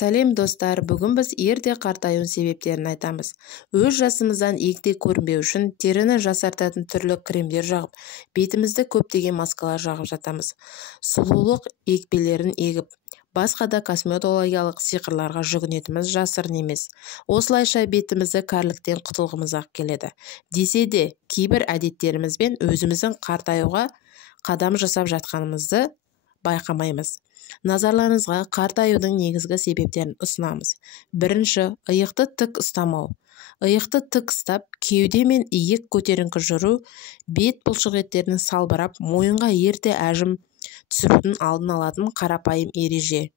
Сәлем достар, бүгін біз ерте қартаю себептерін айтамыз. Өз жасымыздан егде көрінбеу үшін теріні жасартатын түрлі кремдер жағып, бетімізді көптеген маскалар жағып жатамыз. Сұлулық екпелерін егіп, басқа да косметологиялық сиқырларға жүгінетіміз жасырын емес. Осылайша бетімізді кәріліктен құтылғымыз-ақ келеді. Десе де, кейбір әдеттерімізбен өзіміздің қартаюға қадам жасап жатқанымызды байқамаймыз. Назарларыңызға қартаюдың негізгі себептерін ұсынамыз. Бірінші, иықты тік ұстамау. Иықты тік ұстап, кеуде мен иек көтеріңкі жүру, бет бұлшықеттерінің салбырап, мойынға ерте әжім түсірудің алдын алатын қарапайым ереже.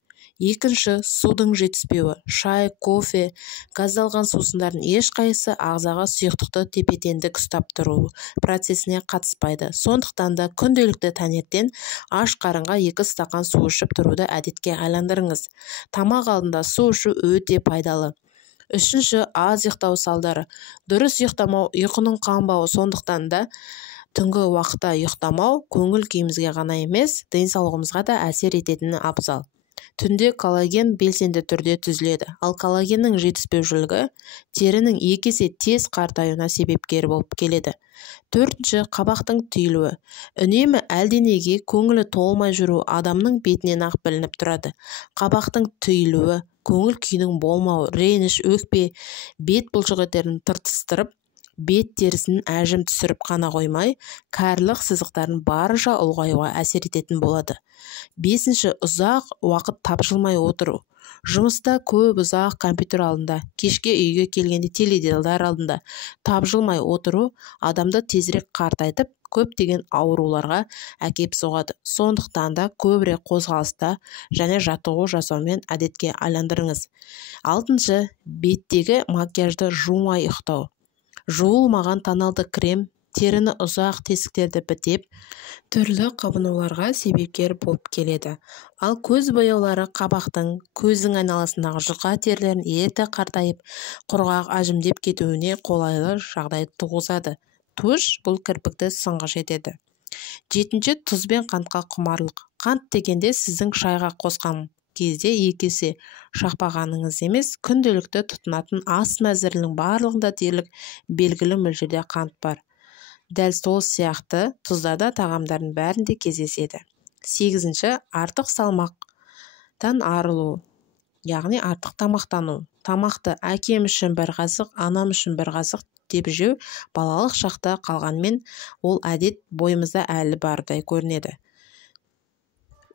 Екінші, судың жетіспеуі. Шай, кофе, газдалған сусындардың ешқайсысы ағзаға сұйықтықты тепе-теңдік ұстап тұру процесіне қатыспайды. Сондықтан да күнделікті таңертең аш қарынға 2 стақан су ішіп тұруды әдетке айландырыңыз. Тамақ алдында су ішу өте пайдалы. Үшінші, аз ұйықтау салдары. Дұрыс ұйықтамау ұйқының қанбауы, сондықтан да түнгі уақытта ұйықтамау көңіл күйімізге ғана емес, денсаулығымызға да әсер ететіні абзал. Түнде коллаген белсенді түрде түзіледі, ал коллагеннің жетіспеушілігі терінің 2 есе тез қартаюына себепкер болып келеді. Төртінші, қабақтың түйілуі. Үнемі әлденеге көңілі толмай жүру адамның бетінен ақ білініп тұрады. Қабақтың түйілуі, көңіл күйінің болмауы, реніш, өкпе, бет бұлшықеттерін тыртыстырып, бет терісін әжім түсіріп қана қоймай, кәрілік сызықтарын барынша ұлғаюға әсер ететін болады. Бесінші, ұзақ уақыт тапжылмай отыру. Жұмыста көп ұзақ компьютер алдында, кешке үйге келгенде теледидар алдында тапжылмай отыру адамды тезірек қартайтып, көптеген ауруларға әкеп соғады. Сондықтан да көбірек қозғалыста және жаттығу жасаумен әдетке айландырыңыз. Алтыншы, беттегі макияжды жумай ұйықтау. Жуылмаған тоналды крем теріні ұзақ тесіктерді бітеп, түрлі қабынуларға себепкер болып келеді. Ал көз бояулары қабақтың, көздің айналасындағы жұқа терілерін ерте қартайып, құрғақ әжімдеп кетуіне қолайлы жағдай туғызады. Туш бұл кірпікті сынғыш етеді. Жетінші, тұз бен қантқа құмарлық. Қант дегенде сіздің шайға қосқан кезде 2 есе шақпағаныңыз емес, күнделікті тұтынатын ас мәзірінің барлығында дерлік белгілі мөлшерде қант бар. Дәл сол сияқты тұздарда тағамдардың бәрінде кездеседі. 8-ші, артық салмақтан арылу, яғни артық тамақтану. Тамақты әкем үшін 1 қасық, анам үшін 1 қасық деп жеу балалық шақта қалғанмен, ол әдет бойымызда әлі бардай көрінеді.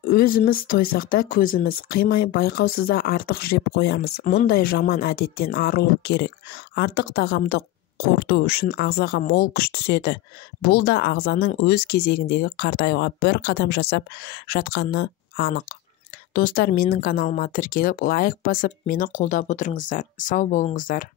Өзіміз тойсақ та көзіміз қимай, байқаусызда артық жеп қоямыз. Мұндай жаман әдеттен арылу керек. Артық тағамды қорыту үшін ағзаға мол күш түседі. Бұл да ағзаның өз кезегіндегі қартаюға 1 қадам жасап жатқаны анық. Достар, менің каналыма тіркеліп, лайк басып, мені қолдап отырыңыздар. Сау болыңыздар.